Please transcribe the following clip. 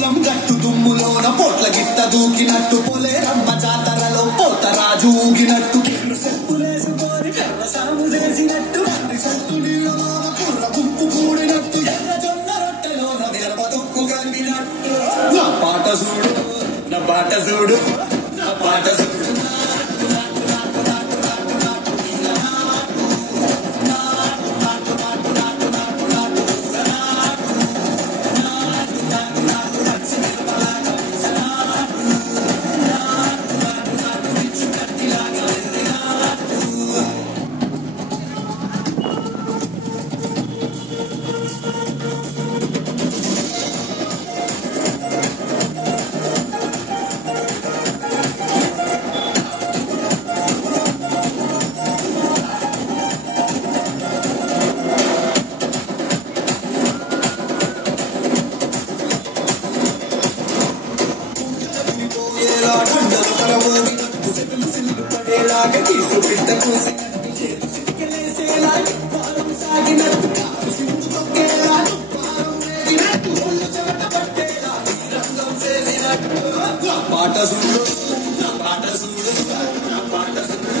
పొలం గట్టు దుమ్ములోన పోట్ల గిట్ట దూకినట్టు పొలే రమ్మ జాతరలో పోతరాజు ఊగినట్టు చెప్పులేసుకొని సాము చేసినట్టు కుర్ర గుంపు కూడినట్టు ఎర్ర జొన్న రొట్టెలోన మిరప తొక్కు కలిపినట్టు నా పాట చూడు నా పాట చూడు నా పాట చూడు పాట చూడు నా పాట చూడు నా పాట చూడు